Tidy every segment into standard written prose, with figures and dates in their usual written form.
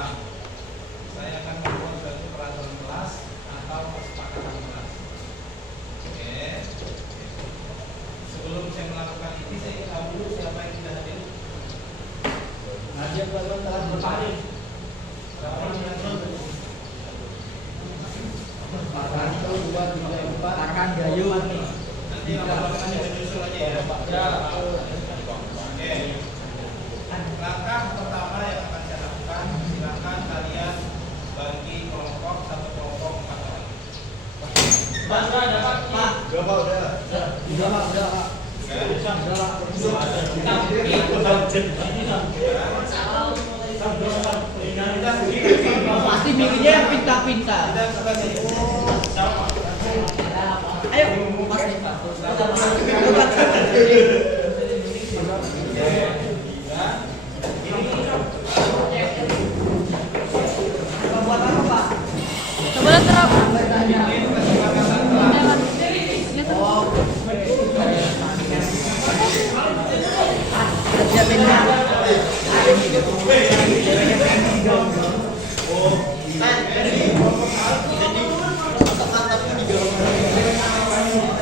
Nah, saya akan membuat suatu peraturan kelas atau kesepakatan kelas. Oke. Sebelum saya melakukan ini, saya ingin tahu dulu siapa yang sudah hadir. Hadir teman telah berpaling. Akan Gayu. Nanti laporannya menyusul aja ya. Oke. Langkah pertama yang akan saya lakukan, silakan kalian bagi kelompok satu kelompok 4 orang. Pak, udah Pak. Udah Pak, udah. Udah Pak, udah Pak. Pasti bikinnya yang pintar-pintar. Ayo, Mas Pak. Buat apa Pak? Coba terap.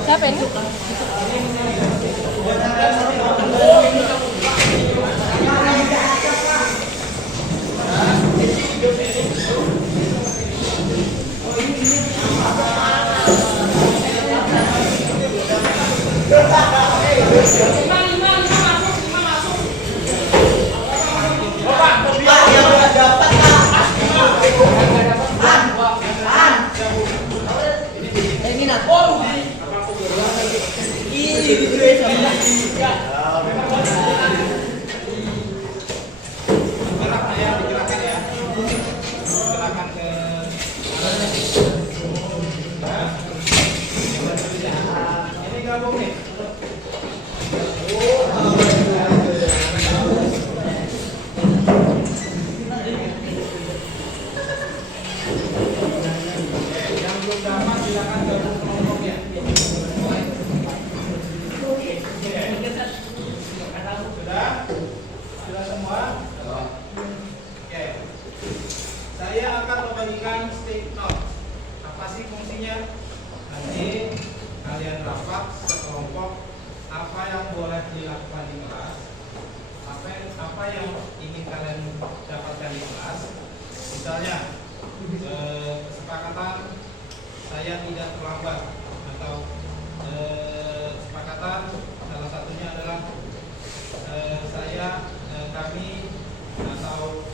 Siapa ini? Digerakkan ya. Digerakkan ke ini gabung nih. Yang belum dapat silakan gabung kelompoknya. Sudah semua? Oke. Saya akan membagikan stick note. Apa sih fungsinya? Nanti kalian rapat sekelompok apa yang boleh dilakukan di kelas, apa yang ingin kalian dapatkan di kelas. Misalnya kesepakatan saya tidak terlambat atau kesepakatan salah satunya adalah kami atau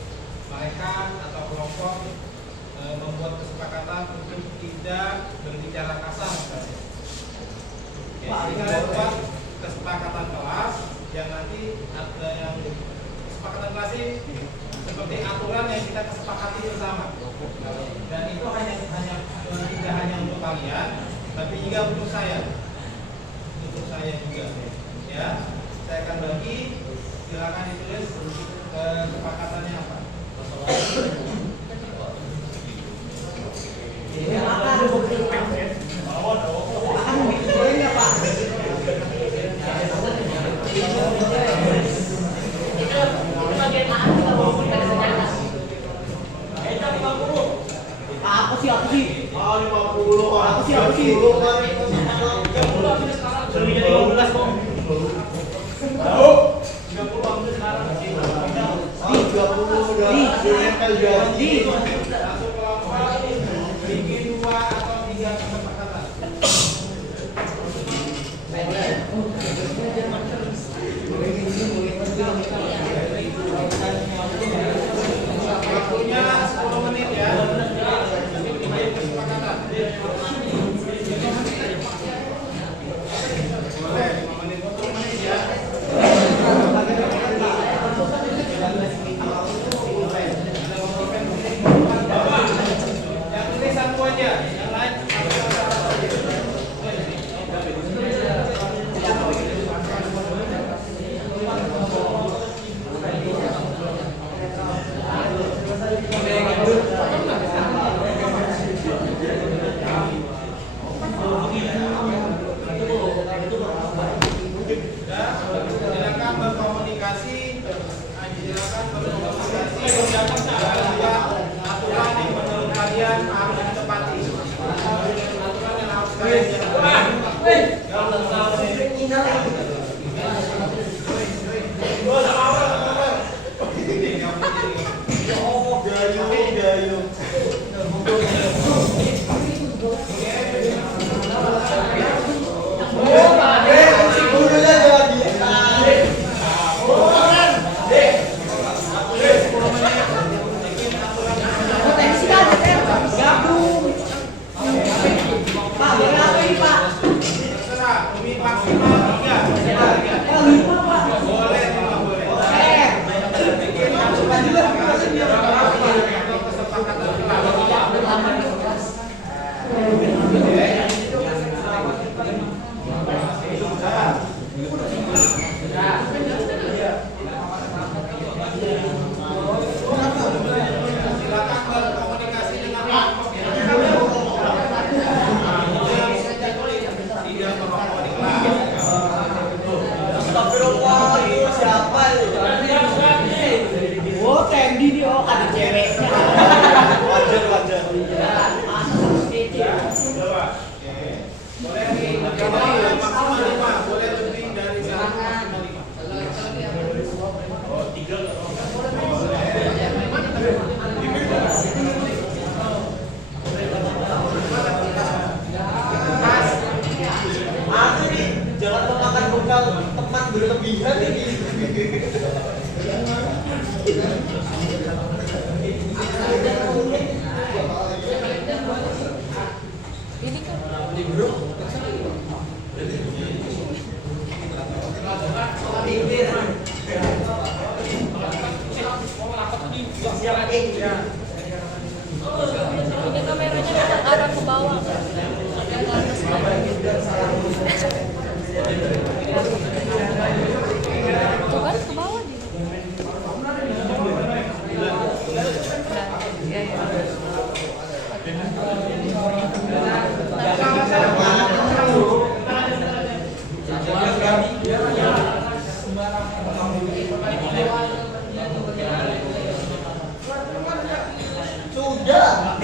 mereka atau kelompok membuat kesepakatan untuk tidak berbicara kasar misalnya. Jadi kalian buat kesepakatan kelas yang nanti ada yang kesepakatan kelas ini seperti aturan yang kita kesepakati bersama. Dan itu tidak hanya untuk kalian, tapi juga untuk saya juga. Ya, saya akan bagi. Silakan ditulis kesepakatannya apa. Siapa sih? 50. Siapa sih? 2 atau 3 kesepakatan. Waktunya 10 menit ya. Kesepakatan. Boleh 5 menit, 10 menit ya. Yang tulis satu aja, yang lain ada ceweknya. Wajar, wajar. Coba. Oke. Boleh maksimal 5, boleh lebih dari 1 maksimal 5. Oh, 3 boleh. Aku nih, jangan memakan bekal teman berlebihan ini. Ini kan ini kameranya bisa arah ke bawah. Tuh kan ke bawah dia. Nah, ya, Sudah.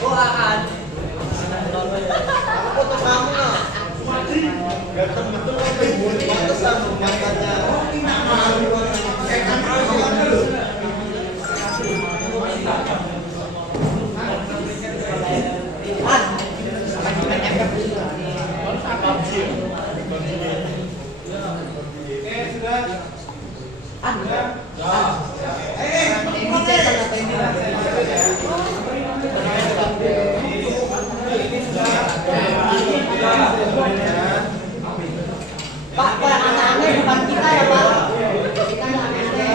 Oh, Aan. Foto kamu nah. Ganteng betul sampai bunuh pantesan matanya. Oke, sudah. Pak, anak-anaknya bukan kita ya, Pak. Kita anak-anaknya.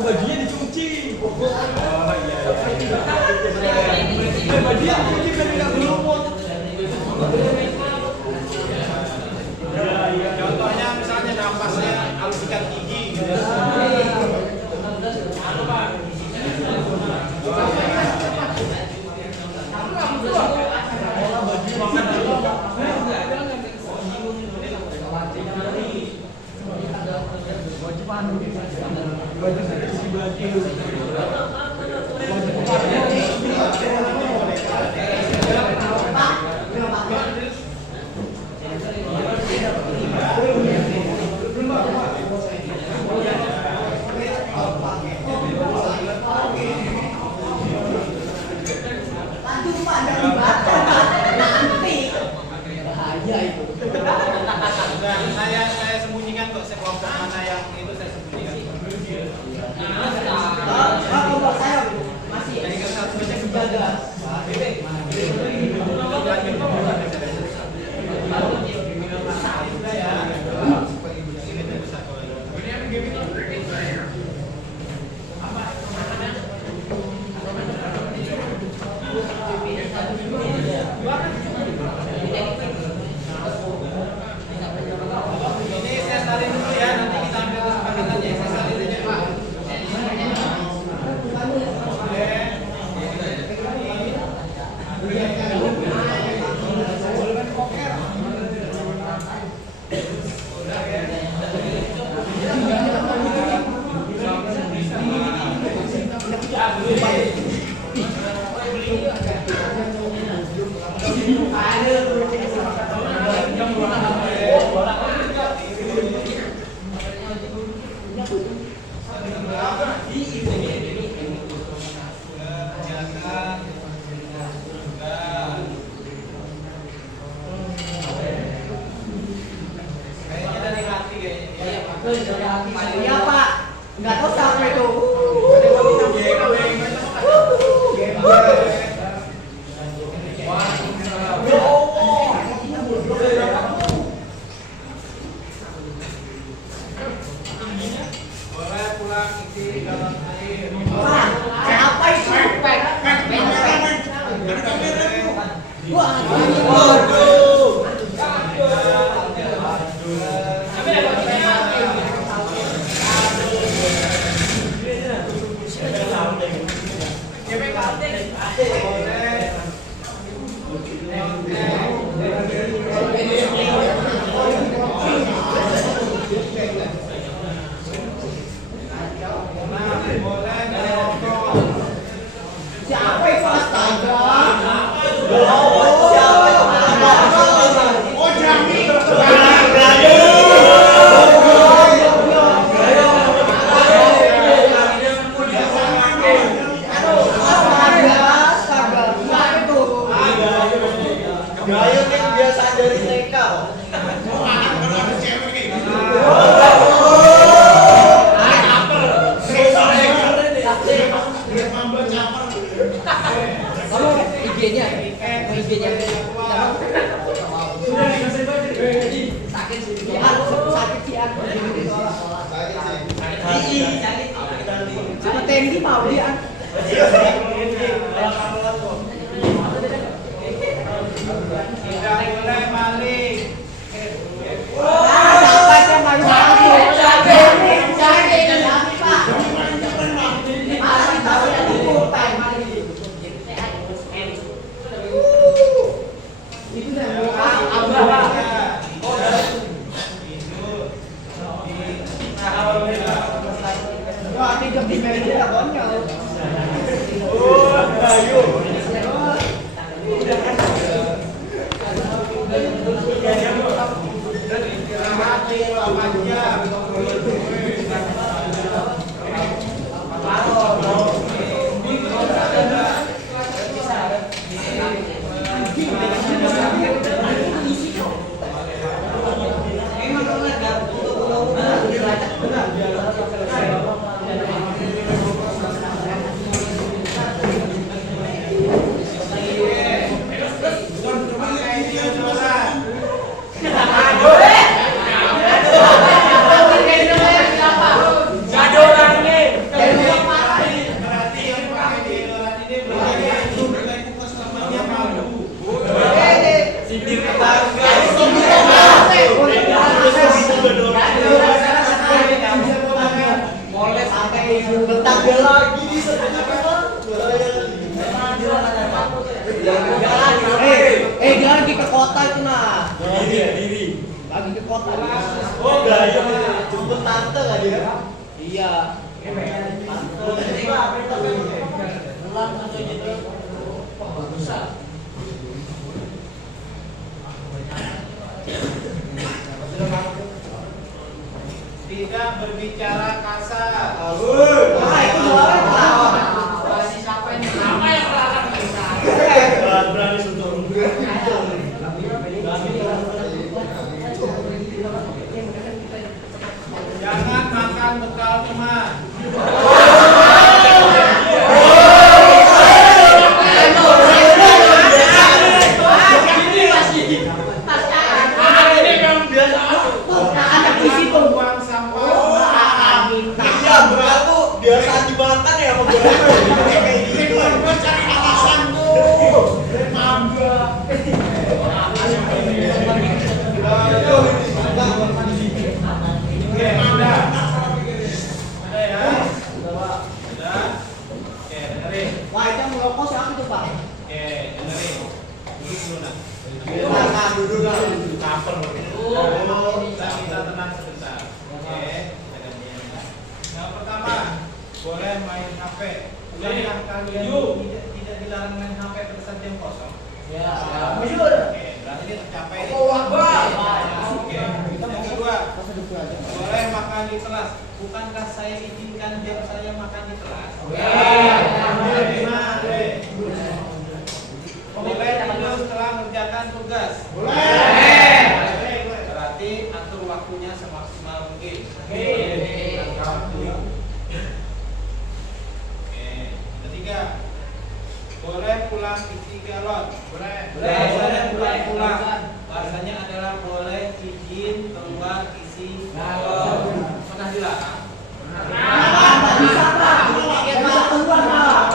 Bajunya dicuci. Contohnya misalnya napasnya harus sikat gigi gitu. Siapa itu astaga? Gayo nih kebiasaan dari TK. Kamu IG-nya? IG-nya? Sakit sih. Sakit sih. Sama Tendi mau dia. Tidak boleh maling. Dia lagi ke kota itu nah. Diri. Lagi ke kota. Oh, gayo jemput tante enggak dia? Iya. Tidak berbicara kasar. Wah, itu orang. Berani suntuk. Jangan makan bekal teman. Buang sampah. Iya, bekal tuh biasa dimakan ya sama gue. Kayak gitu. Gue cari atasan tuh. Mangga. Oke, sudah. Sudah ya. Sudah. Oke, dengerin. Wah, itu yang merokok siapa tuh, Pak? Oke, dengerin. Duduk dulu nak. Duduk. Kaper. Kita tenang sebentar. Oke, kita gantian ya. Yang pertama, boleh main HP. Bukankah kalian tidak dilarang main HP pada saat jam kosong? Ya. Oke, berarti ini tercapai. Oke, yang kedua, boleh makan di kelas. Bukankah saya izinkan jam saya makan di kelas? Boleh tidur setelah mengerjakan tugas. Berarti atur waktunya semaksimal mungkin. Ketiga, boleh pulang isi galon. Bahasanya bukan pulang. Bahasanya adalah boleh izin keluar isi galon. Pernah dilarang? Bisa, Pak. Bisa keluar, Pak.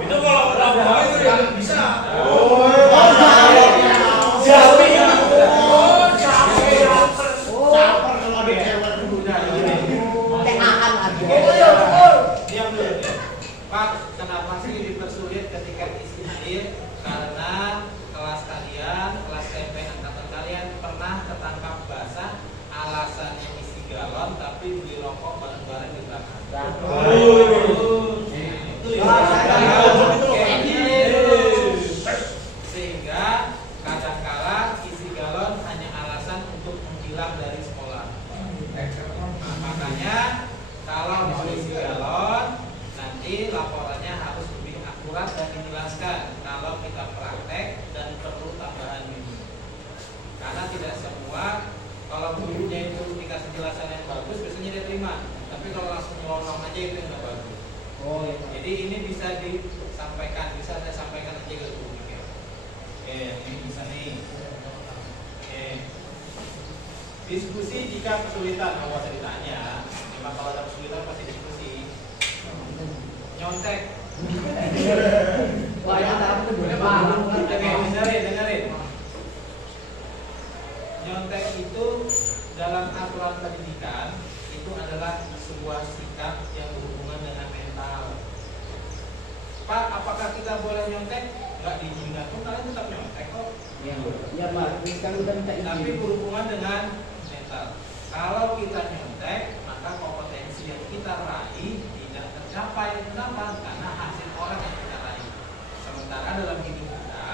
Itu kalau orang itu ya bisa. Diam dulu. Pak, kenapa masih dipersulit ketika isi air karena kelas kalian, kelas SMP angkatan kalian pernah ketangkap basah, alasannya isi galon tapi beli rokok bareng-bareng di belakang. Itu sehingga kadangkala isi galon hanya alasan untuk menghilang dari sekolah. Nah, makanya kalau mau isi galon nanti laporannya harus lebih akurat dan dijelaskan kalau kita praktek dan perlu tambahan ini. Karena tidak semua kalau gurunya itu dikasih jelasan yang bagus biasanya dia terima. Tapi kalau langsung nyolong aja itu nggak bagus. Oh, iya. Jadi ini bisa disampaikan, bisa saya sampaikan aja ke guru. Oke, ini bisa nih. Oke. Diskusi jika kesulitan, kalau saya ditanya, memang kalau ada kesulitan pasti diskusi. Nyontek. Wah, yang tahu tuh boleh banget. Oke, dengerin. Nyontek itu dalam aturan pendidikan itu adalah sebuah sikap yang berhubungan dengan mental. Pak, apakah kita boleh nyontek? Enggak diizinkan. Oh, kalian tetap nyontek kok. Ya, Pak. Kan udah minta izin. Tapi berhubungan dengan mental. Kalau kita nyontek, maka kompetensi yang kita raih tidak tercapai. Kenapa? Karena hasil orang yang kita raih. Sementara dalam hidup kita,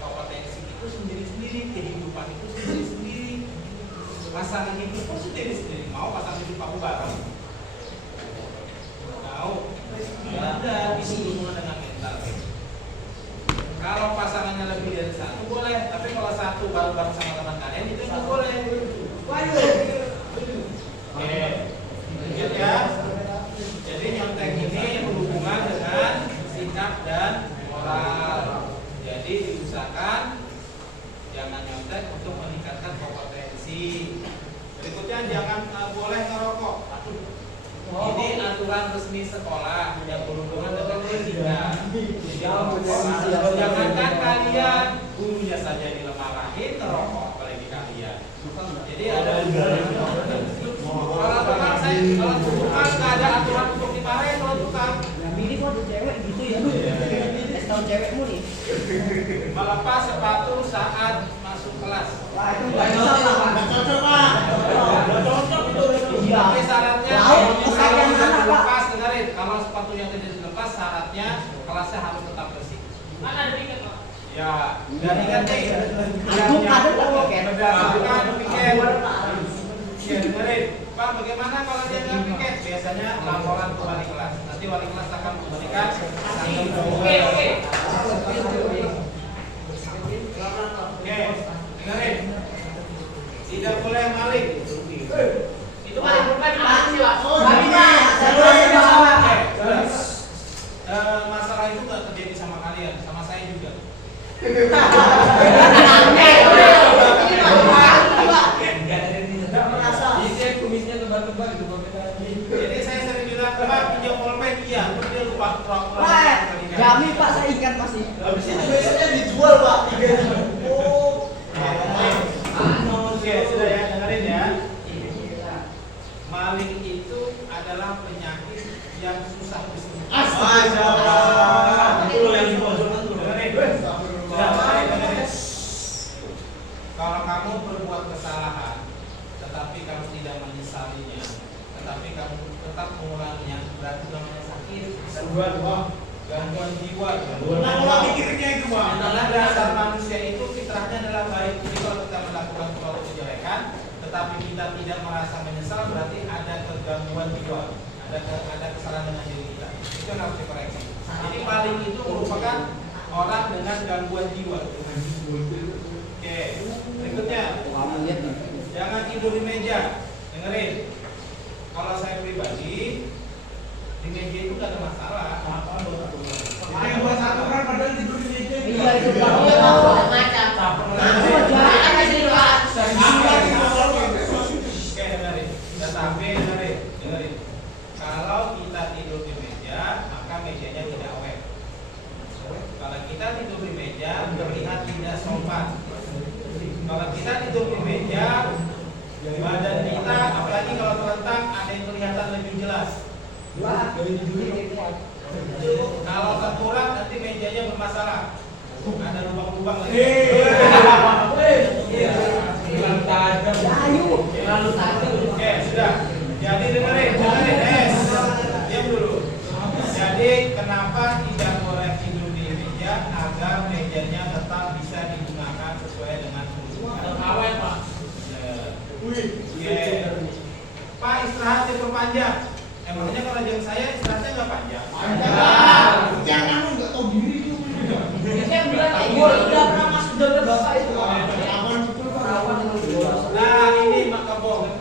kompetensi itu sendiri-sendiri, kehidupan itu sendiri-sendiri. Pasangan hidup pun sendiri-sendiri. Mau pasangan hidup aku bareng? Mau? Ya ada, itu berhubungan dengan mental. Kalau pasangannya lebih dari satu boleh, tapi kalau satu bareng-bareng sama teman kalian itu nggak boleh. Oke, ingat ya. Jadi nyontek ini berhubungan dengan sikap dan moral. Jadi diusahakan jangan nyontek untuk meningkatkan kompetensi. Berikutnya jangan boleh ngerokok. Ini aturan resmi sekolah yang berhubungan dengan etika. Jangankan kalian, gurunya saja dilemarahin ngerokok apalagi kalian. Jadi ada kalau tukang saya kalau tukang nggak ada aturan untuk dimarahin kalau tukang. Ini kok ada cewek gitu ya? Tahu cewekmu nih. Melepas sepatu saat masuk kelas. Wah, itu nggak cocok, Pak. Cocok, Pak. Cocok itu. Iya. Tapi syaratnya Pakaian anak, Pak. dilepas, dengerin. Kalau sepatunya tidak dilepas, syaratnya kelasnya harus tetap bersih. Mana ada piket, Pak? Ya, dan ingat nih. Ada piket. Berdasarkan piket. Ya, dengerin. Pak, bagaimana kalau dia nggak piket? Biasanya laporan ke wali kelas. Nanti wali kelas akan memberikan sanksi. Oke. Oke, dengerin. Tidak boleh maling. Itu maling bukan sih, Pak. Masalah itu nggak terjadi sama kalian, sama saya juga. Jadi saya sering bilang, Pak pinjam pulpen, iya, terus dia lupa pura-pura. Jami, Pak, saya ikan pasti. Habis itu biasanya dijual, Pak. 3.000. Oh. Oke, sudah ya, dengerin ya. Maling itu adalah penyakit yang susah disembuhkan. Itu yang dimaksudkan tuh. Dengerin. Kalau kamu berbuat kesalahan, tetapi kamu tidak menyesalinya, tetapi kamu tetap mengulanginya, berarti namanya sakit. Gangguan jiwa. Pola pikirnya itu, Pak. Karena dasar manusia itu fitrahnya adalah baik. Jadi kalau kita melakukan suatu kejelekan, tetapi kita tidak merasa menyesal, berarti ada kegangguan jiwa, ada kesalahan dengan diri kita. Itu yang harus dikoreksi. Jadi paling itu merupakan orang dengan gangguan jiwa. Oke, berikutnya. Jangan tidur di meja. Dengerin. Kalau saya pribadi, di meja itu nggak ada masalah. Yang buat satu kan padahal tidur di meja. Iya, itu Pak. Oke, dengerin. Tetapi dengerin. Kalau kita tidur di meja, maka mejanya tidak awet. Kalau kita tidur di meja, terlihat tidak sopan. Kalau kita tidur di meja, badan kita, apalagi kalau terlentang, ada yang kelihatan lebih jelas. Kalau terkurang nanti mejanya bermasalah. Ada lubang-lubang lagi. Terlalu tajam. Oke, sudah. Jadi dengerin. Diam dulu. Jadi kenapa tidak boleh tidur di meja agar mejanya tetap bisa digunakan sesuai dengan fungsi. Awet, Pak. Wih. Oke. Pak, istirahat diperpanjang. Emangnya kalau jam saya istirahatnya nggak panjang? Jangan nggak tahu diri dia. Saya bilang gua udah pernah masuk dalam bapak itu. Aman betul, Pak. Nah, ini maka bohong.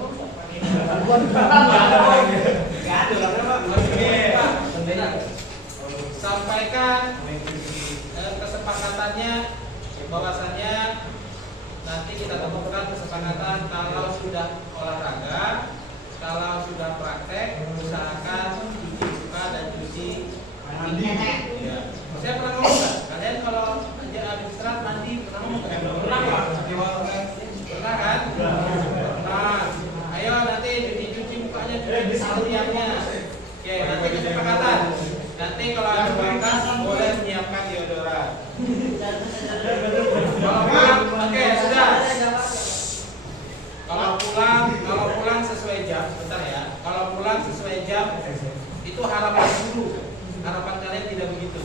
Sampaikan kesepakatannya bahwasannya nanti kita temukan kesepakatan kalau sudah olahraga, kalau sudah praktek usahakan cuci muka dan cuci Mandi. ya. Saya pernah ngomong nggak? Kalian kalau aja habis istirahat mandi pernah ngomong nggak? Pernah Pak? Pernah kan? Nah, ayo nanti cuci mukanya, cuci setiapnya. Oke, nanti kesepakatan. Nanti kalau ada bekas boleh menyiapkan deodoran. Kalau pulang, oke sudah. Kalau pulang sesuai jam, bentar ya. Kalau pulang sesuai jam itu harapan dulu. Harapan kalian tidak begitu.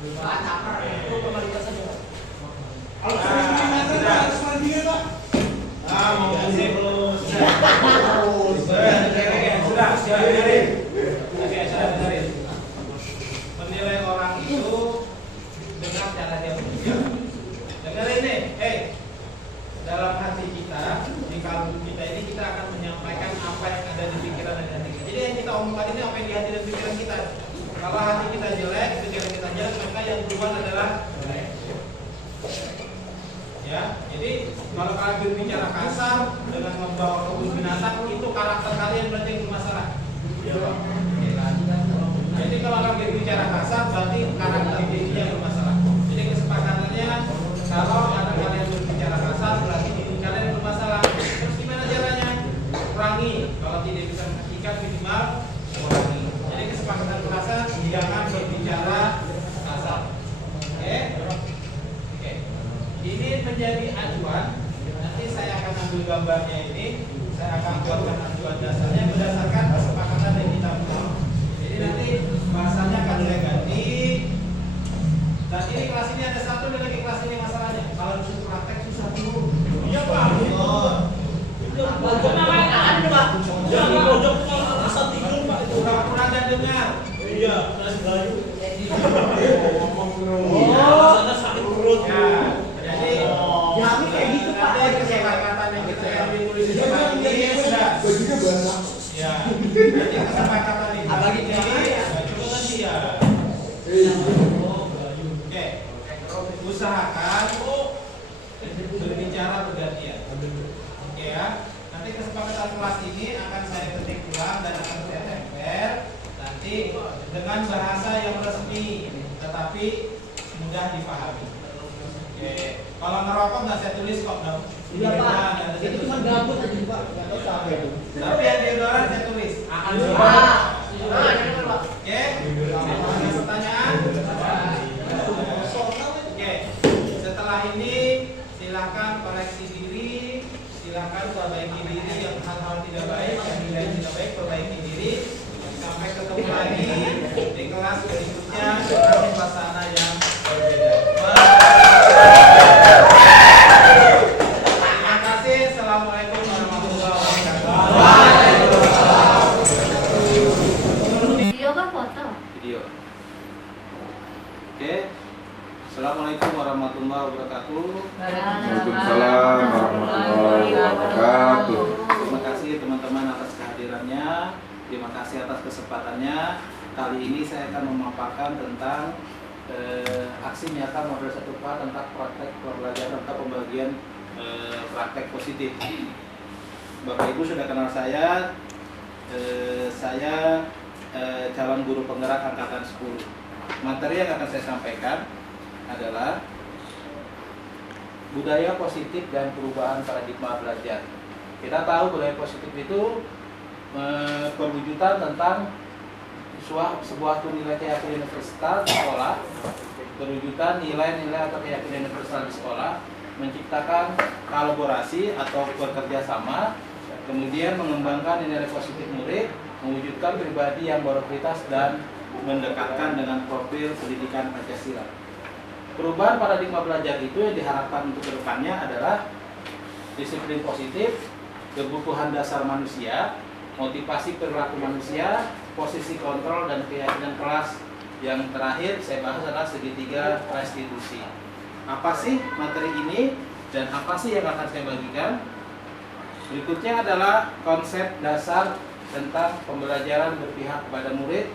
Itu kembalikan saja. Kalau saya gimana harus mandi ya, Pak? Mau kasih belum? Sudah. Sudah dengerin. Oke, sudah dengerin. Menilai orang itu dengan cara dia berbicara. Dengerin nih, dalam hati kita, di kalbu kita ini kita akan menyampaikan apa yang ada di pikiran dan hati kita. Jadi yang kita omongkan ini apa yang di hati dan pikiran kita. Kalau hati kita jelek, pikiran kita jelek, maka yang berubah adalah jelek. Ya, jadi kalau kalian berbicara kasar dengan membawa kebun binatang itu karakter kalian berarti yang bermasalah. Ya, Pak. Jadi kalau kalian berbicara kasar berarti karakter dirinya yang bermasalah. Jadi kesepakatannya kalau ada kalian berbicara kasar berarti diri kalian yang bermasalah. Terus gimana caranya? Kurangi. Kalau tidak bisa menghentikan minimal kurangi. Jadi kesepakatan kerasa jangan berbicara kasar. Oke? Ini menjadi acuan. Nanti saya akan ambil gambarnya ini. Saya akan buatkan acuan dasarnya berdasarkan kesepakatan yang kita buat. Jadi nanti bahasanya akan saya ganti. Dan ini kelas ini ada satu dan lagi kelas ini masalahnya. Kalau disuruh praktek susah dulu. Iya Pak. Pojok namanya ada, Pak. Jangan pojok asal tidur, Pak. Pura-pura dan dengar. Iya, nasi baju. Ngomong terus. Oh. Sana sakit perut. Ya. Jadi Jangan kayak gitu, Pak. nanti kesepakatan yang kita ambil tulis di depan ini sudah. Bajunya banyak. Ya. Nanti kesepakatan ini. Apalagi Ini coba nanti ya. Oke. Usahakan berbicara bergantian. Oke ya. Nanti kesepakatan kelas ini akan saya ketik ulang dan akan saya tempel nanti dengan bahasa yang resmi tetapi mudah dipahami. Oke. Kalau ngerokok nggak saya tulis kok dong. Iya, Pak. Itu cuma gabut aja, Pak. Nggak tahu siapa itu. Tapi yang deodoran saya tulis. Akan Iya, semua. Pak. Oke. Ada pertanyaan? Oke. Setelah ini silakan koreksi diri, silakan perbaiki diri yang hal-hal tidak baik, yang nilai tidak baik perbaiki diri. Sampai ketemu lagi di kelas berikutnya dengan suasana yang berbeda. Terima kasih. Assalamualaikum warahmatullahi wabarakatuh. Video kan foto. Video. Oke. Assalamualaikum warahmatullahi wabarakatuh. Waalaikumsalam warahmatullahi wabarakatuh. Terima kasih teman-teman atas kehadirannya. Terima kasih atas kesempatannya. Kali ini saya akan memaparkan tentang aksi nyata model 1K tentang praktek pembelajaran atau pembagian praktek positif. Bapak Ibu sudah kenal saya. Saya calon guru penggerak angkatan 10. Materi yang akan saya sampaikan adalah budaya positif dan perubahan paradigma belajar. Kita tahu budaya positif itu perwujudan tentang sebuah nilai keyakinan universal di sekolah, perwujudan nilai-nilai atau keyakinan universal di sekolah, menciptakan kolaborasi atau bekerja sama, kemudian mengembangkan nilai positif murid, mewujudkan pribadi yang berintegritas dan mendekatkan dengan profil pendidikan Pancasila. Perubahan paradigma belajar itu yang diharapkan untuk kedepannya adalah disiplin positif, kebutuhan dasar manusia, motivasi perilaku manusia, posisi kontrol dan keyakinan kelas. Yang terakhir saya bahas adalah segitiga restitusi. Apa sih materi ini dan apa sih yang akan saya bagikan? Berikutnya adalah konsep dasar tentang pembelajaran berpihak kepada murid.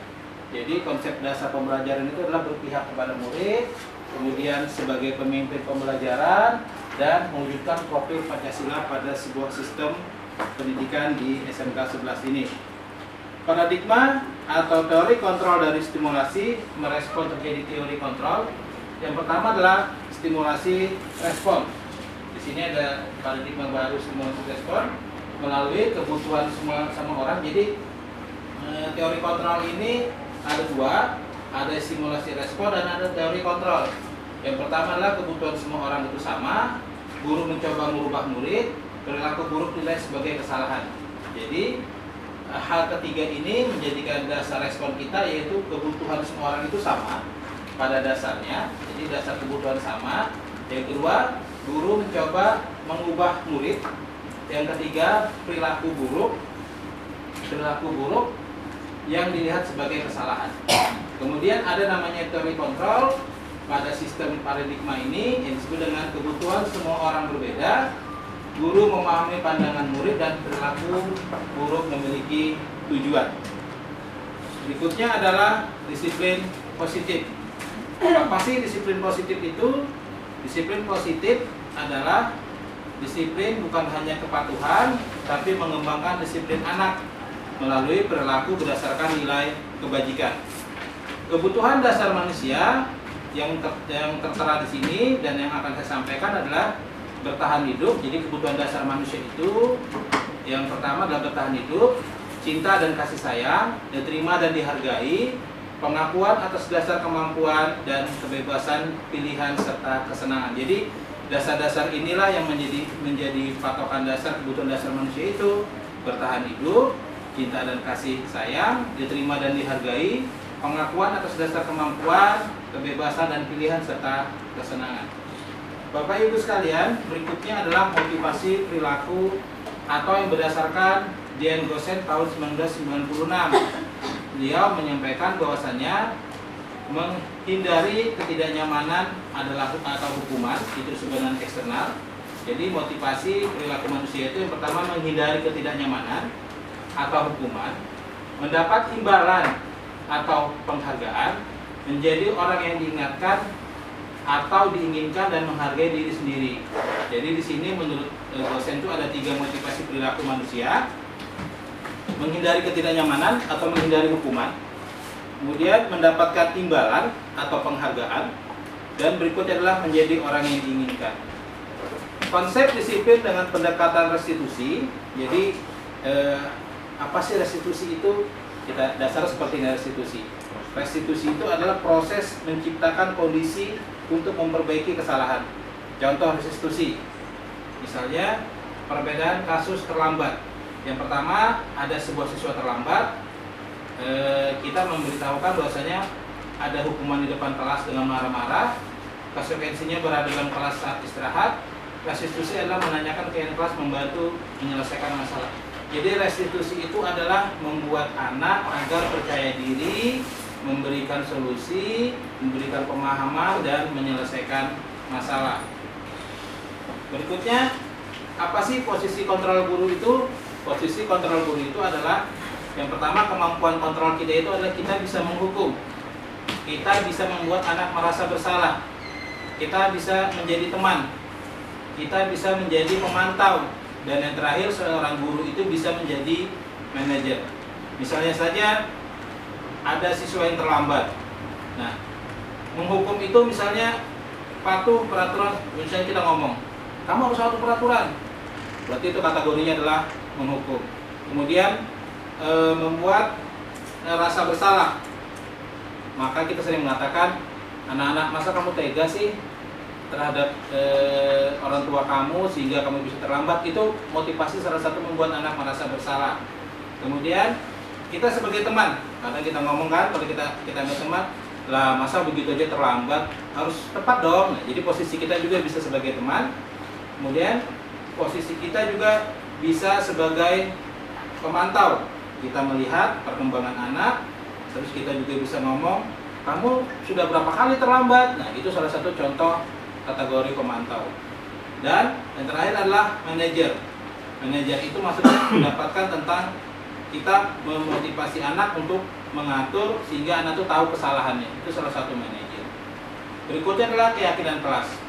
Jadi konsep dasar pembelajaran itu adalah berpihak kepada murid, kemudian sebagai pemimpin pembelajaran, dan mewujudkan profil Pancasila pada sebuah sistem pendidikan di SMK 11 ini. Paradigma atau teori kontrol dari stimulasi merespon terjadi teori kontrol. Yang pertama adalah stimulasi respon. Di sini ada paradigma baru stimulasi respon melalui kebutuhan sama orang. Jadi teori kontrol ini ada dua, ada stimulasi respon dan ada teori kontrol. Yang pertama adalah kebutuhan semua orang itu sama, guru mencoba merubah murid, perilaku buruk nilai sebagai kesalahan. Jadi hal ketiga ini menjadikan dasar respon kita, yaitu kebutuhan semua orang itu sama pada dasarnya. Jadi dasar kebutuhan sama. Yang kedua, guru mencoba mengubah murid. Yang ketiga, perilaku buruk yang dilihat sebagai kesalahan. Kemudian ada namanya teori kontrol. Pada sistem paradigma ini yang disebut dengan kebutuhan semua orang berbeda, guru memahami pandangan murid dan perilaku buruk memiliki tujuan. Berikutnya adalah disiplin positif. Apa sih disiplin positif itu? Disiplin positif adalah disiplin bukan hanya kepatuhan, tapi mengembangkan disiplin anak melalui perilaku berdasarkan nilai kebajikan. Kebutuhan dasar manusia yang tertera di sini dan yang akan saya sampaikan adalah bertahan hidup. Jadi kebutuhan dasar manusia itu yang pertama adalah bertahan hidup, cinta dan kasih sayang, diterima dan dihargai, pengakuan atas dasar kemampuan dan kebebasan pilihan serta kesenangan. Jadi dasar-dasar inilah yang menjadi patokan dasar kebutuhan dasar manusia itu: bertahan hidup, cinta dan kasih sayang, diterima dan dihargai, pengakuan atas dasar kemampuan, kebebasan dan pilihan serta kesenangan. Bapak Ibu sekalian, berikutnya adalah motivasi perilaku atau yang berdasarkan Dian Gosen tahun 1996. Beliau menyampaikan bahwasannya menghindari ketidaknyamanan adalah atau hukuman, itu sebenarnya eksternal. Jadi motivasi perilaku manusia itu yang pertama menghindari ketidaknyamanan atau hukuman, mendapat imbalan atau penghargaan, menjadi orang yang diingatkan atau diinginkan dan menghargai diri sendiri. Jadi di sini menurut dosen itu ada 3 motivasi perilaku manusia: menghindari ketidaknyamanan atau menghindari hukuman, kemudian mendapatkan imbalan atau penghargaan, dan berikutnya adalah menjadi orang yang diinginkan. Konsep disiplin dengan pendekatan restitusi. Jadi apa sih restitusi itu? Kita dasar seperti ini restitusi. Restitusi itu adalah proses menciptakan kondisi untuk memperbaiki kesalahan. Contoh restitusi, misalnya perbedaan kasus terlambat. Yang pertama, ada sebuah siswa terlambat, kita memberitahukan bahwasanya ada hukuman di depan kelas dengan marah-marah, konsekuensinya berada dalam kelas saat istirahat. Restitusi adalah menanyakan ke kelas, membantu menyelesaikan masalah. Jadi restitusi itu adalah membuat anak agar percaya diri, memberikan solusi, memberikan pemahaman, dan menyelesaikan masalah. Berikutnya, apa sih posisi kontrol guru itu? Posisi kontrol guru itu adalah yang pertama, kemampuan kontrol kita itu adalah kita bisa menghukum, kita bisa membuat anak merasa bersalah, kita bisa menjadi teman, kita bisa menjadi pemantau, dan yang terakhir seorang guru itu bisa menjadi manajer. Misalnya saja ada siswa yang terlambat. Nah, menghukum itu misalnya patuh peraturan. Misalnya kita ngomong, kamu harus patuh peraturan, berarti itu kategorinya adalah menghukum. Kemudian membuat rasa bersalah. Maka kita sering mengatakan, anak-anak, masa kamu tega sih terhadap orang tua kamu sehingga kamu bisa terlambat? Itu motivasi salah satu membuat anak merasa bersalah. Kemudian kita sebagai teman, karena kita ngomong kan, kalau kita ambil teman, lah masa begitu aja terlambat, harus tepat dong. Nah, jadi posisi kita juga bisa sebagai teman. Kemudian posisi kita juga bisa sebagai pemantau. Kita melihat perkembangan anak, terus kita juga bisa ngomong, kamu sudah berapa kali terlambat? Nah, itu salah satu contoh kategori pemantau. Dan yang terakhir adalah manajer. Manajer itu maksudnya mendapatkan tentang kita memotivasi anak untuk mengatur sehingga anak itu tahu kesalahannya. Itu salah satu manajer. Berikutnya adalah keyakinan kelas.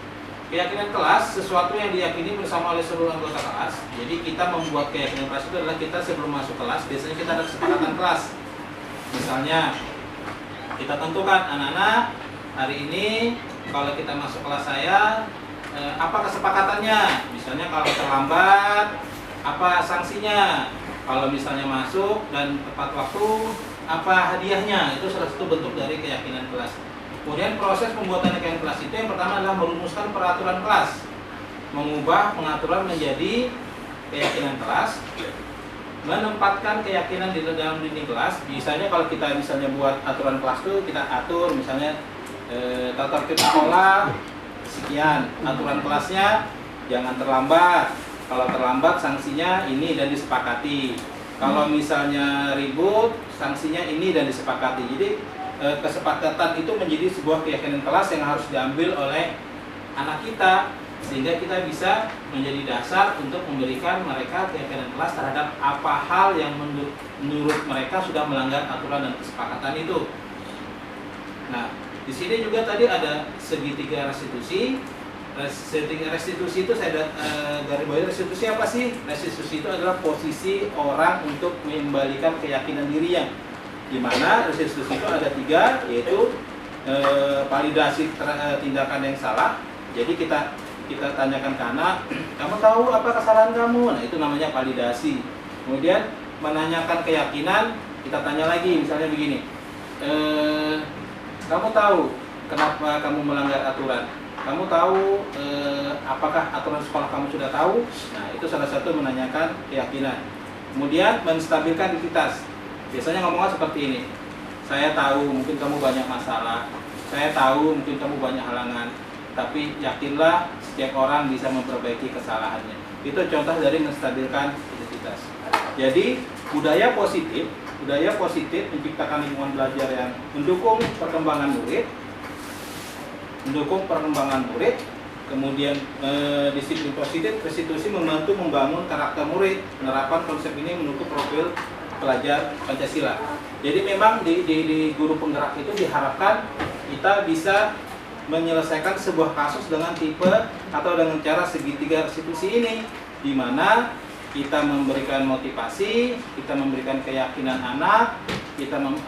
Keyakinan kelas sesuatu yang diyakini bersama oleh seluruh anggota kelas. Jadi kita membuat keyakinan kelas itu adalah kita sebelum masuk kelas, biasanya kita ada kesepakatan kelas. Misalnya kita tentukan, anak-anak, hari ini kalau kita masuk kelas saya, apa kesepakatannya? Misalnya kalau terlambat, apa sanksinya? Kalau misalnya masuk dan tepat waktu, apa hadiahnya? Itu salah satu bentuk dari keyakinan kelas. Kemudian proses pembuatan keyakinan kelas itu yang pertama adalah merumuskan peraturan kelas, mengubah pengaturan menjadi keyakinan kelas, menempatkan keyakinan di dalam dinding kelas. Misalnya kalau kita buat aturan kelas itu kita atur misalnya tata tertib sekolah sekian, aturan kelasnya jangan terlambat, kalau terlambat sanksinya ini dan disepakati, kalau misalnya ribut sanksinya ini dan disepakati. Jadi kesepakatan itu menjadi sebuah keyakinan kelas yang harus diambil oleh anak kita, sehingga kita bisa menjadi dasar untuk memberikan mereka keyakinan kelas terhadap apa hal yang menurut mereka sudah melanggar aturan dan kesepakatan itu. Nah, di sini juga tadi ada segitiga restitusi. Segitiga restitusi itu saya garis bawahi. Restitusi apa sih? Restitusi itu adalah posisi orang untuk mengembalikan keyakinan dirinya. Di mana restitusi itu ada 3, yaitu validasi tindakan yang salah. Jadi kita tanyakan ke anak, kamu tahu apa kesalahan kamu? Nah, itu namanya validasi. Kemudian menanyakan keyakinan, kita tanya lagi, misalnya begini, kamu tahu kenapa kamu melanggar aturan? Kamu tahu apakah aturan sekolah kamu sudah tahu? Nah, itu salah satu menanyakan keyakinan. Kemudian menstabilkan identitas. Biasanya ngomongnya seperti ini, saya tahu mungkin kamu banyak masalah, saya tahu mungkin kamu banyak halangan, tapi yakinlah setiap orang bisa memperbaiki kesalahannya. Itu contoh dari menstabilkan identitas. Jadi budaya positif menciptakan lingkungan belajar yang mendukung perkembangan murid, kemudian disiplin positif, restitusi membantu membangun karakter murid. Penerapan konsep ini mendukung profil pelajar Pancasila. Jadi memang di guru penggerak itu diharapkan kita bisa menyelesaikan sebuah kasus dengan tipe atau dengan cara segitiga restitusi ini, di mana kita memberikan motivasi, kita memberikan keyakinan anak,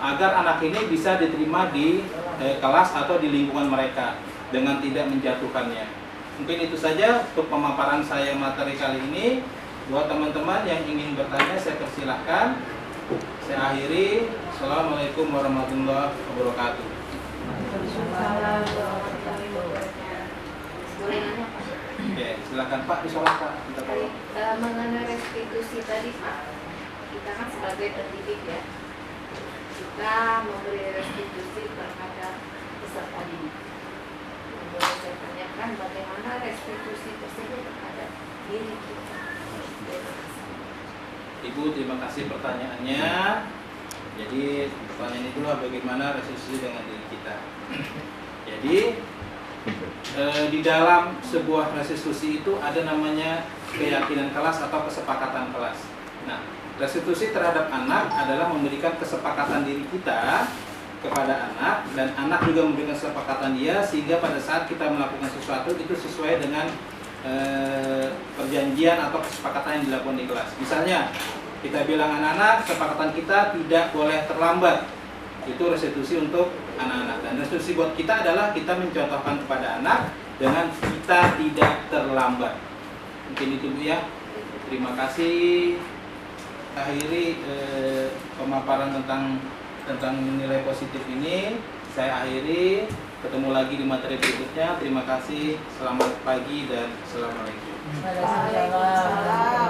agar anak ini bisa diterima di kelas atau di lingkungan mereka dengan tidak menjatuhkannya. Mungkin itu saja untuk pemaparan saya materi kali ini. Buat teman-teman yang ingin bertanya, saya persilahkan. Saya akhiri. Assalamualaikum warahmatullahi wabarakatuh. Boleh nanya Pak? Oke, silakan Pak, disolat Pak. Kita tolong. Mengenai restitusi tadi Pak, kita kan sebagai pendidik ya, kita memberi restitusi terhadap peserta didik. Boleh saya tanyakan bagaimana restitusi tersebut terhadap diri kita? Ibu, terima kasih pertanyaannya. Jadi pertanyaan itu bagaimana restitusi dengan diri kita. Jadi di dalam sebuah restitusi itu ada namanya keyakinan kelas atau kesepakatan kelas. Nah, restitusi terhadap anak adalah memberikan kesepakatan diri kita kepada anak, dan anak juga memberikan kesepakatan dia, sehingga pada saat kita melakukan sesuatu itu sesuai dengan perjanjian atau kesepakatan yang dilakukan di kelas. Misalnya kita bilang anak-anak, kesepakatan kita tidak boleh terlambat. Itu restitusi untuk anak-anak. Dan restitusi buat kita adalah kita mencontohkan kepada anak dengan kita tidak terlambat. Mungkin itu Bu ya. Terima kasih. Akhiri pemaparan tentang nilai positif ini. Saya akhiri, ketemu lagi di materi berikutnya. Terima kasih, selamat pagi dan assalamualaikum. Waalaikumsalam.